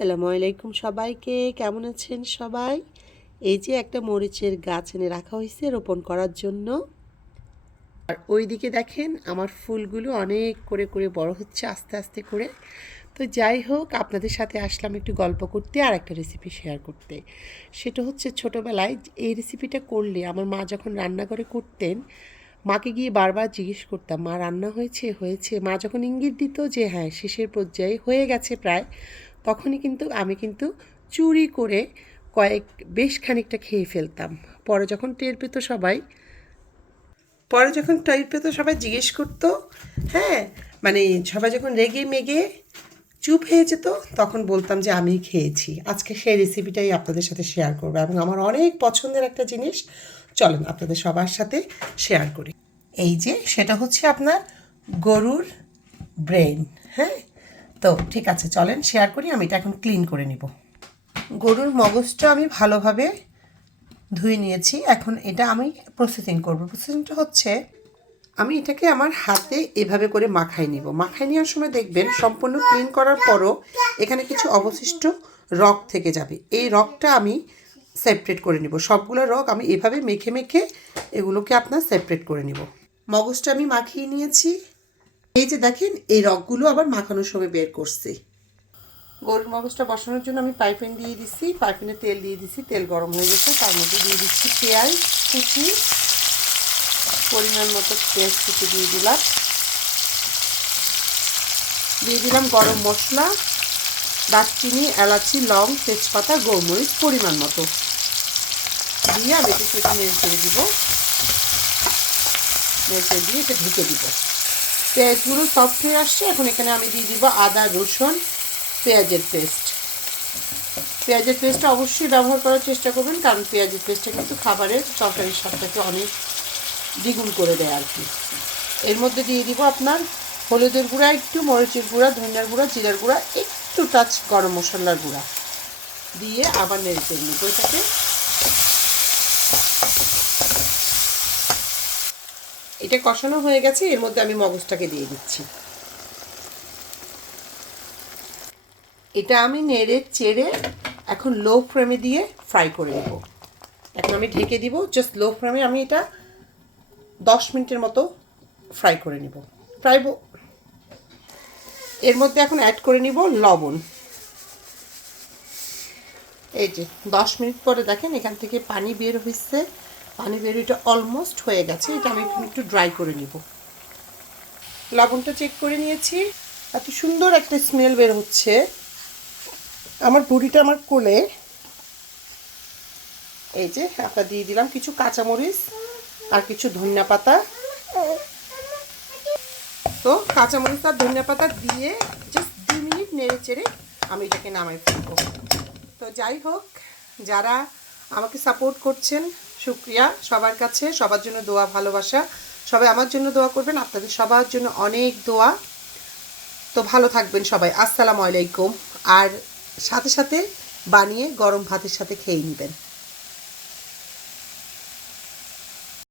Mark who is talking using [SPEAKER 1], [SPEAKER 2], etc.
[SPEAKER 1] আসসালামু আলাইকুম সবাইকে, কেমন আছেন সবাই? এই যে একটা মরিচের গাছ এনে রাখা হয়েছে রোপণ করার জন্য। আর ওইদিকে দেখেন আমার ফুলগুলো অনেক করে করে বড় হচ্ছে, আস্তে আস্তে করে। তো যাই হোক, আপনাদের সাথে আসলাম একটু গল্প করতে আর একটা রেসিপি শেয়ার করতে। সেটা হচ্ছে ছোটোবেলায় এই রেসিপিটা করলে আমার মা যখন রান্নাঘরে করতেন, মাকে গিয়ে বারবার জিজ্ঞেস করতাম, মা, রান্না হয়েছে? হয়েছে। মা যখন ইঙ্গিত দিত যে হ্যাঁ শেষের পর্যায়ে হয়ে গেছে প্রায়। তখনই কিন্তু আমি কিন্তু চুরি করে কয়েক, বেশ খানিকটা খেয়ে ফেলতাম। পরে যখন টের পেত সবাই, পরে যখন টের পেত সবাই জিজ্ঞেস করতো হ্যাঁ মানে সবাই যখন রেগে মেগে চুপ হয়ে যেত, তখন বলতাম যে আমি খেয়েছি। আজকে সেই রেসিপিটাই আপনাদের সাথে শেয়ার করব এবং আমার অনেক পছন্দের একটা জিনিস, চলেন আপনাদের সবার সাথে শেয়ার করি। এই যে, সেটা হচ্ছে আপনার গরুর ব্রেন হ্যাঁ? তো ঠিক আছে, চলেন শেয়ার করি, আমি এটা এখন ক্লিন করে নিব। গরুর মগজটা আমি ভালোভাবে ধুয়ে নিয়েছি, এখন এটা আমি প্রসেসিং করব। প্রসেসিংটা হচ্ছে, আমি এটাকে আমার হাতে এভাবে করে মাখাই নিব। মাখাই নেওয়ার সময় দেখবেন, সম্পূর্ণ ক্লিন করার পরও এখানে কিছু অবশিষ্ট রক থেকে যাবে। এই রকটা আমি সেপারেট করে নিব। সবগুলো রক আমি এভাবে মেখে মেখে এগুলোকে আপনার সেপারেট করে নিব। মগজটা আমি মাখিয়ে নিয়েছি। এই যে দেখেন, এই রকগুলো আবার মাখানোর সময় বের করছি। গরুর মগজটা বসানোর জন্য আমি পাইপেন দিয়ে দিচ্ছি পাইপেনে তেল দিয়ে দিচ্ছি তেল গরম হয়ে গেছে। তার মধ্যে দিয়ে দিচ্ছি পেঁয়াজ, কুচি, পরিমাণ মতো পেঁয়াজ কুচি দিয়ে দিলাম। দিয়ে দিলাম গরম মশলা, দারচিনি, এলাচি, লং, তেজপাতা, গোলমরিচ, পরিমাণ মতো। দিয়ে আমি একটু নেড়ে চেড়ে দিব। নেড়ে দিয়ে এটা ঢেকে দিব। পেঁয়াজগুলো সফট হয়ে আসছে, এখন এখানে আমি দিয়ে দিব আদা, রসুন, পেঁয়াজের পেস্ট পেঁয়াজের পেস্টটা অবশ্যই ব্যবহার করার চেষ্টা করবেন, কারণ পেঁয়াজের পেস্টটা কিন্তু খাবারের তরকারির স্বাদটাকে অনেক দ্বিগুণ করে দেয় আর কি। এর মধ্যে দিয়ে দিব আপনার হলুদের গুঁড়া, একটু মরিচের গুঁড়া, ধনিয়ার গুঁড়া, জিরার গুঁড়া, একটু টাচ গরম মশলার গুঁড়া। দিয়ে আবার নেড়ে নিব এটাকে। এটা কষানো হয়ে গেছে, এর মধ্যে আমি মগজটাকে দিয়ে দিচ্ছি। এটা আমি নেড়ে চেড়ে এখন লো ফ্লেমে দিয়ে ফ্রাই করে নেব। এখন আমি ঢেকে দিব জাস্ট লো ফ্লেমে আমি এটা দশ মিনিটের মতো ফ্রাই করে নেব। ফ্রাই এর মধ্যে এখন অ্যাড করে নিব লবণ। এই যে, দশ মিনিট পরে দেখেন এখান থেকে পানি বের হয়েছে পানি বের এটা অলমোস্ট হয়ে গেছে, এটা আমি একটু ড্রাই করে নিব। লবণটা চেক করে নিয়েছি। এত সুন্দর একটা স্মেল বের হচ্ছে। আমার বুড়িটা আমার কোলে। এই যে, আপনার দিয়ে দিলাম কিছু কাঁচামরিচ আর কিছু ধনিয়া পাতা। তো কাঁচামরিচ আর ধনিয়া পাতা দিয়ে জাস্ট দু মিনিট নেড়ে চেড়ে আমি এটাকে নামাই ফেলব। তো যাই হোক, যারা আমাকে সাপোর্ট করছেন। শুক্রিয়া সবার কাছে, সবার জন্য দোয়া, ভালোবাসা। সবাই আমার জন্য দোয়া করবেন, আপনাদের সবার জন্য অনেক দোয়া। তো ভালো থাকবেন সবাই। আসসালামু আলাইকুম। আর সাথে সাথে বানিয়ে গরম ভাতের সাথে খেয়ে নেবেন।